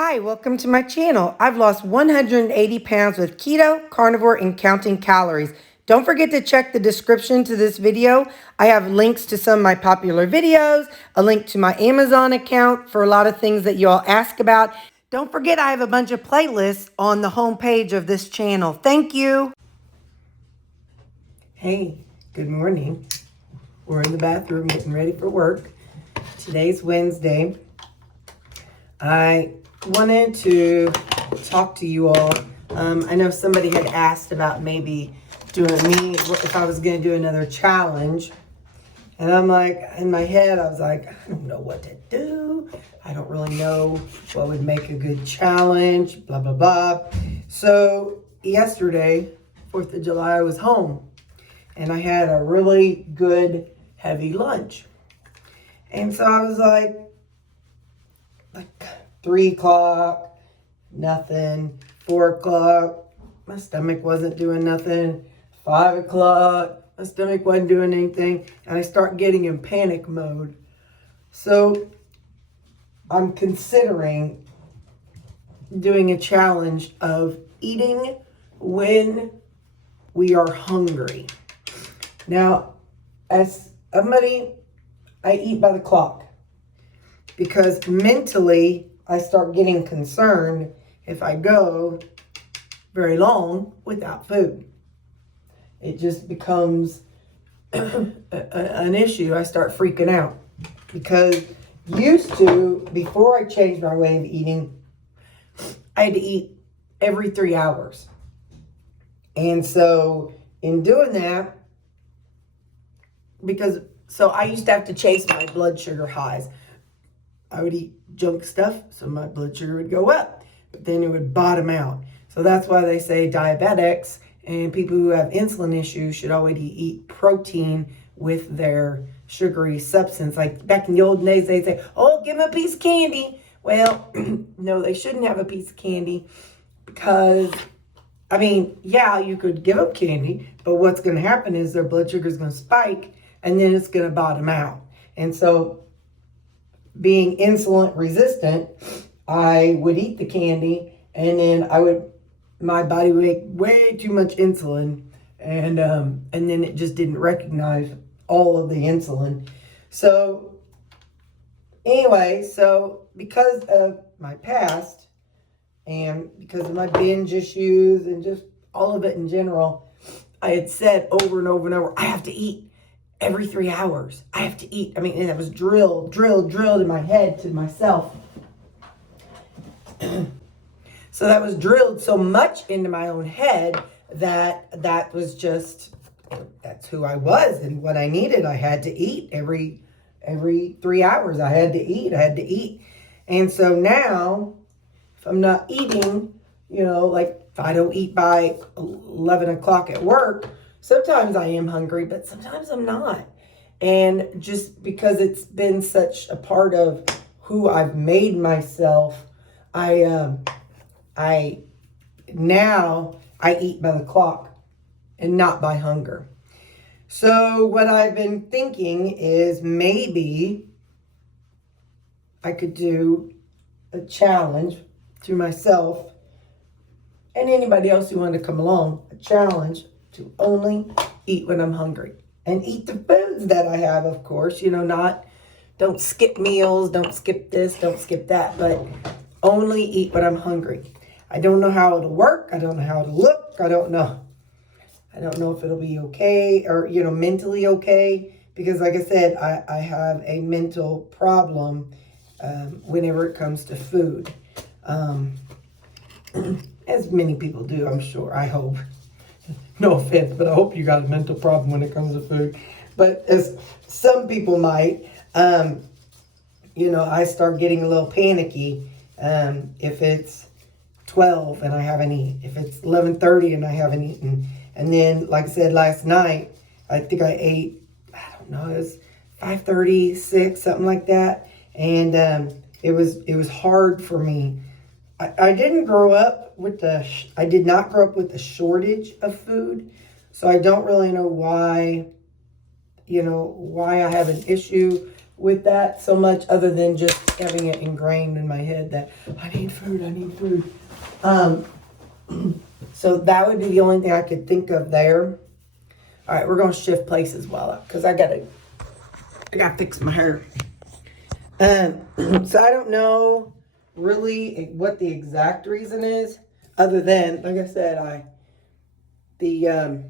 Hi, welcome to my channel. I've lost 180 pounds with keto, carnivore, and counting calories. Don't forget to check the description to this video. I have links to some of my popular videos, a link to my Amazon account for a lot of things that you all ask about. Don't forget I have a bunch of playlists on the homepage of this channel. Thank you. Hey, good morning. We're in the bathroom getting ready for work. Today's Wednesday. I wanted to talk to you all. I know somebody had asked about maybe doing if I was going to do another challenge. And I'm like, in my head, I was like, I don't know what to do. I don't really know what would make a good challenge, blah, blah, blah. So yesterday, 4th of July, I was home. And I had a really good, heavy lunch. And so I was like 3 o'clock, nothing. 4 o'clock, my stomach wasn't doing nothing. 5 o'clock, my stomach wasn't doing anything. And I start getting in panic mode. So I'm considering doing a challenge of eating when we are hungry. Now, as somebody, I eat by the clock. Because mentally, I start getting concerned if I go very long without food. It just becomes an issue. I start freaking out. Because used to, before I changed my way of eating, I had to eat every 3 hours. And so, in doing that, so I used to have to chase my blood sugar highs. I would eat junk stuff, so my blood sugar would go up, but then it would bottom out. So that's why they say diabetics and people who have insulin issues should always eat protein with their sugary substance. Like back in the old days, they'd say, oh, give them a piece of candy. Well, no, they shouldn't have a piece of candy because, I mean, yeah, you could give them candy, but what's going to happen is their blood sugar is going to spike and then it's going to bottom out. And so being insulin resistant, I would eat the candy and then my body would make way too much insulin and then it just didn't recognize all of the insulin. So anyway, so because of my past and because of my binge issues and just all of it in general, I had said over and over and over, I have to eat. Every 3 hours, I have to eat. I mean, and that was drilled in my head to myself. So that was drilled so much into my own head that was just, that's who I was and what I needed. I had to eat every 3 hours. I had to eat. And so now, if I'm not eating, like if I don't eat by 11 o'clock at work, sometimes I am hungry, but sometimes I'm not. And just because it's been such a part of who I've made myself, I eat by the clock and not by hunger. So what I've been thinking is maybe I could do a challenge to myself and anybody else who wanted to come along, a challenge to only eat when I'm hungry and eat the foods that I have, of course, don't skip meals, don't skip this, don't skip that, but only eat when I'm hungry. I don't know how it'll work. I don't know how it'll look. I don't know if it'll be okay or, mentally okay, because like I said, I have a mental problem whenever it comes to food. As many people do, I'm sure, I hope. No offense, but I hope you got a mental problem when it comes to food. But as some people might, I start getting a little panicky if it's 12 and I haven't eaten. If it's 11:30 and I haven't eaten. And then, like I said, last night, I think I ate, I don't know, it was 5:30, 6, something like that. And it was hard for me. I did not grow up with the shortage of food, so I don't really know why I have an issue with that so much, other than just having it ingrained in my head that I need food, I need food. So that would be the only thing I could think of there. All right, we're gonna shift places because I gotta fix my hair. So I don't know really what the exact reason is, other than, like I said, the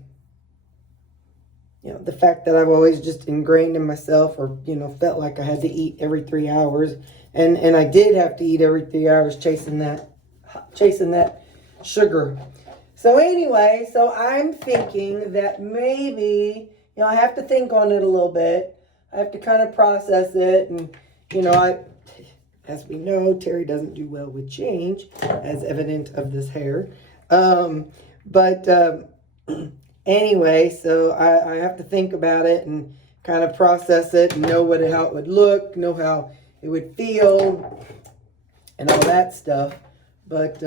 fact that I've always just ingrained in myself, or felt like I had to eat every 3 hours, and I did have to eat every 3 hours, chasing that sugar. So anyway, so I'm thinking that maybe I have to think on it a little bit. I have to kind of process it, and as we know, Terry doesn't do well with change, as evident of this hair. Anyway, so I have to think about it and kind of process it and know how it would look, know how it would feel, and all that stuff. But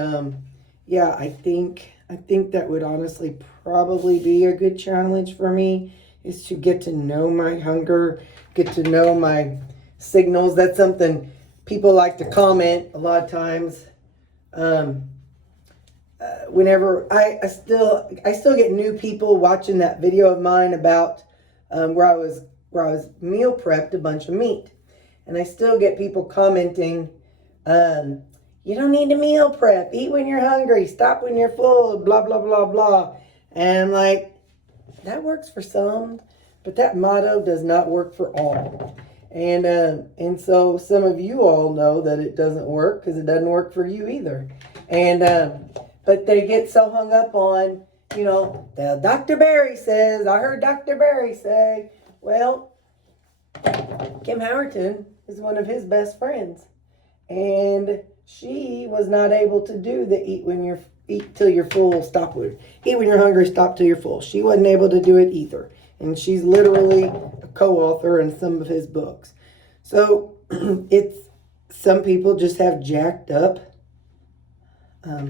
yeah, I think that would honestly probably be a good challenge for me, is to get to know my hunger, get to know my signals. That's something people like to comment a lot of times. Whenever I still get new people watching that video of mine about where I was meal prepped a bunch of meat, and I still get people commenting, you don't need to meal prep, eat when you're hungry, stop when you're full, blah blah blah blah. And I'm like, that works for some, but that motto does not work for all. And so some of you all know that it doesn't work, because it doesn't work for you either. And but they get so hung up on, Dr. Barry says, I heard Dr. Barry say. Well, Kim Howerton is one of his best friends, and she was not able to do the eat till you're full, eat when you're hungry, stop till you're full. She wasn't able to do it either, and she's literally a co-author in some of his books. So some people just have jacked up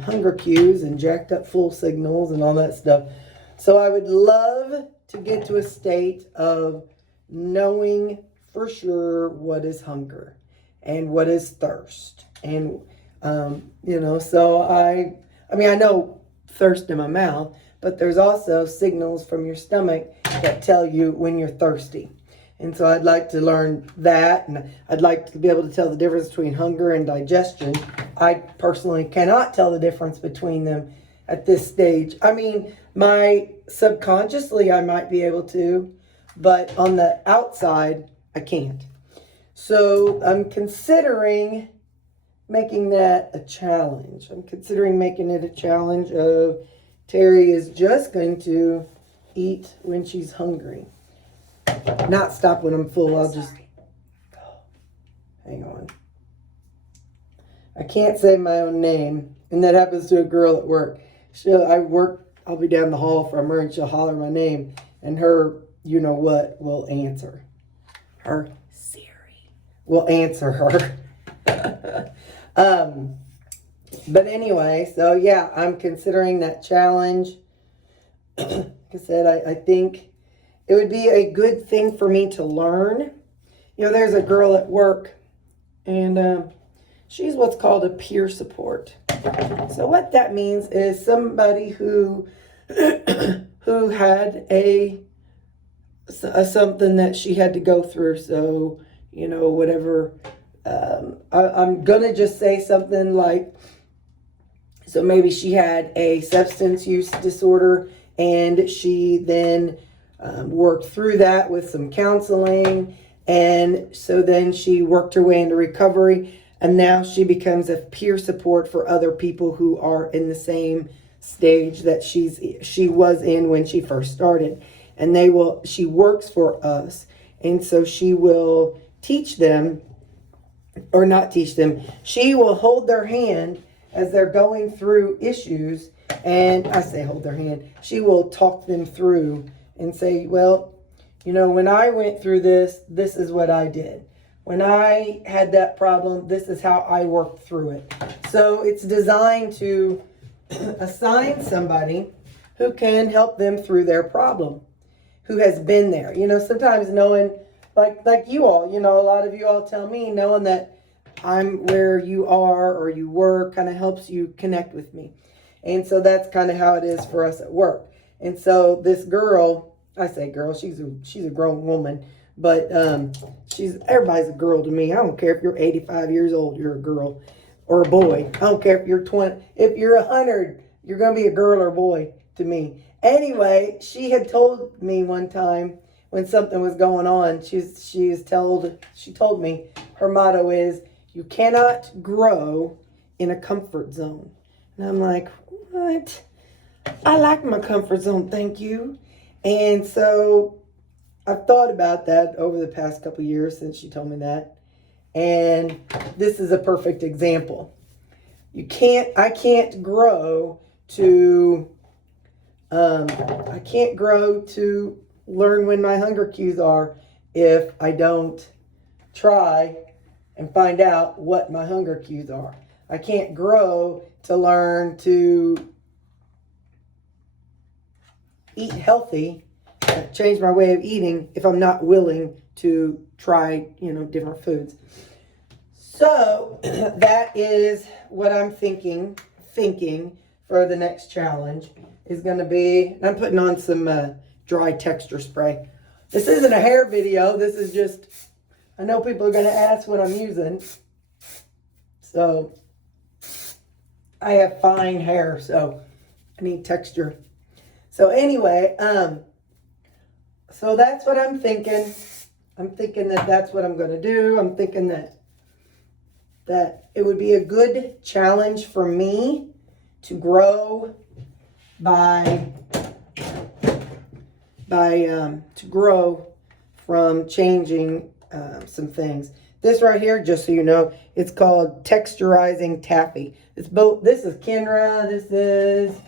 hunger cues and jacked up full signals and all that stuff. So I would love to get to a state of knowing for sure what is hunger and what is thirst. And, so I know thirst in my mouth, but there's also signals from your stomach that tell you when you're thirsty. And so I'd like to learn that, and I'd like to be able to tell the difference between hunger and digestion. I personally cannot tell the difference between them at this stage. I mean, subconsciously I might be able to, but on the outside, I can't. So I'm considering making that a challenge. I'm considering making it a challenge of Terry is just going to eat when she's hungry. Not stop when I'm full. Hang on. I can't say my own name, and that happens to a girl at work. I'll be down the hall from her, and she'll holler my name, and her, will answer. Her Siri will answer her. But anyway, so yeah, I'm considering that challenge. Like I said, I think it would be a good thing for me to learn. There's a girl at work, and she's what's called a peer support. So what that means is somebody who had a something that she had to go through. So, whatever. I'm going to just say something like, so maybe she had a substance use disorder, and she then worked through that with some counseling, and so then she worked her way into recovery, and now she becomes a peer support for other people who are in the same stage that she was in when she first started. And she works for us, and so she will teach them, or not teach them, she will hold their hand as they're going through issues. And I say hold their hand, she will talk them through and say, well, when I went through this is what I did. When I had that problem, this is how I worked through it. So it's designed to assign somebody who can help them through their problem, who has been there. Sometimes knowing, like you all, a lot of you all tell me, knowing that I'm where you are or you were, kind of helps you connect with me. And so that's kind of how it is for us at work. And so this girl, I say girl, she's a grown woman, but everybody's a girl to me. I don't care if you're 85 years old, you're a girl or a boy. I don't care if you're 20, if you're 100, you're going to be a girl or a boy to me. Anyway, she had told me one time when something was going on, she told me her motto is, you cannot grow in a comfort zone. And I'm like, what? I like my comfort zone, thank you. And so I've thought about that over the past couple of years since she told me that. And this is a perfect example. I can't grow to learn when my hunger cues are if I don't try and find out what my hunger cues are. I can't grow to learn to eat healthy, change my way of eating if I'm not willing to try, different foods. So that is what I'm thinking for the next challenge is going to be, I'm putting on some dry texture spray. This isn't a hair video. This is just, I know people are going to ask what I'm using. So I have fine hair, so I need texture. So anyway, so that's what I'm thinking. I'm thinking that that's what I'm going to do. I'm thinking that it would be a good challenge for me to grow to grow from changing some things. This right here, just so you know, it's called texturizing taffy. This is Kenra. This is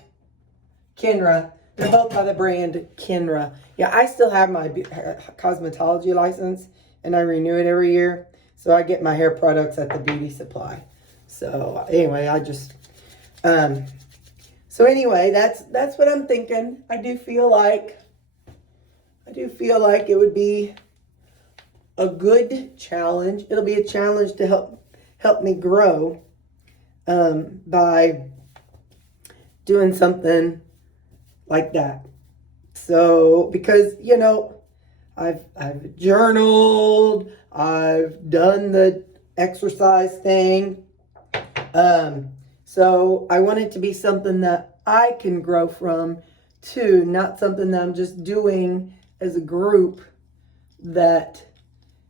Kenra. They're both by the brand Kenra. Yeah, I still have my cosmetology license, and I renew it every year. So I get my hair products at the beauty supply. So anyway, so anyway, that's what I'm thinking. I do feel like it would be a good challenge. It'll be a challenge to help me grow by doing something like that. So because I've journaled, I've done the exercise thing. So I want it to be something that I can grow from too, not something that I'm just doing as a group that,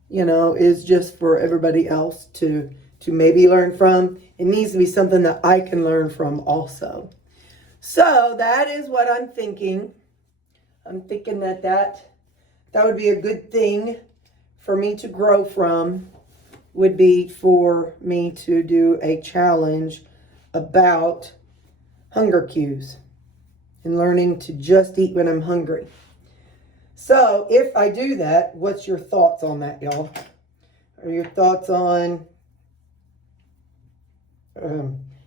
is just for everybody else to maybe learn from. It needs to be something that I can learn from also. So that is what I'm thinking. I'm thinking that would be a good thing for me to grow from, would be for me to do a challenge about hunger cues and learning to just eat when I'm hungry. So if I do that, what's your thoughts on that, y'all? Are your thoughts on,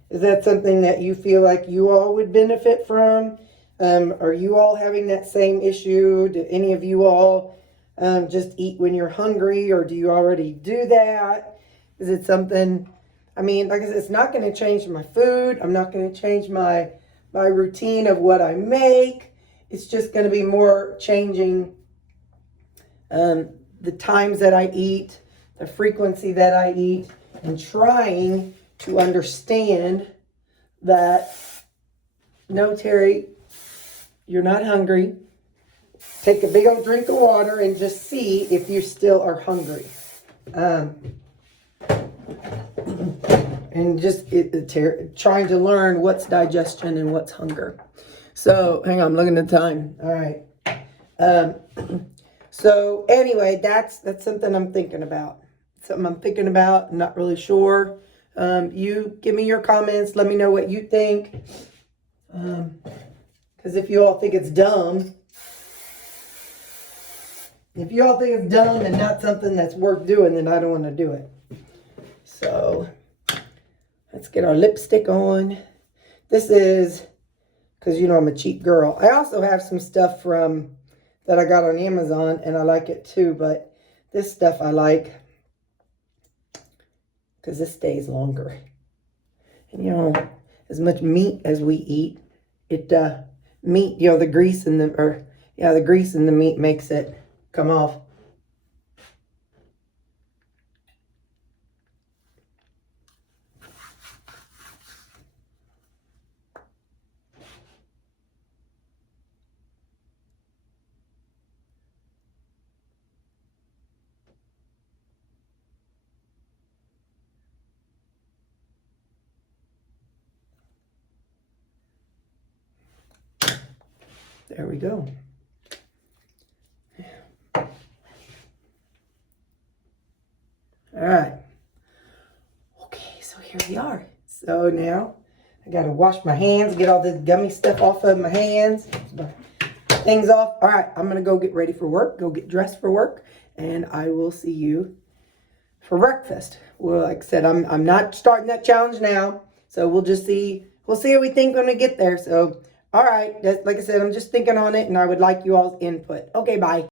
is that something that you feel like you all would benefit from? Are you all having that same issue? Do any of you all just eat when you're hungry, or do you already do that? Is it something, like I said, it's not going to change my food. I'm not going to change my routine of what I make. It's just going to be more changing the times that I eat, the frequency that I eat, and trying to understand that, no, Terry, you're not hungry. Take a big old drink of water and just see if you still are hungry. And just trying to learn what's digestion and what's hunger. So, hang on, I'm looking at the time. All right. So, anyway, that's something I'm thinking about. I'm not really sure. You give me your comments. Let me know what you think. Because if you all think it's dumb, and not something that's worth doing, then I don't want to do it. So, let's get our lipstick on. This is, because I'm a cheap girl. I also have some stuff that I got on Amazon, and I like it too, but this stuff I like because this stays longer. And you know, as much meat as we eat, meat, you know, the grease in the grease in the meat makes it come off. There we go. All right. Okay, so here we are. So now I got to wash my hands, get all this gummy stuff off of my hands, things off. All right, I'm going to go get ready for work, go get dressed for work, and I will see you for breakfast. Well, like I said, I'm not starting that challenge now, so we'll just see. We'll see what we think when we get there. So, all right, like I said, I'm just thinking on it, and I would like you all's input. Okay, bye.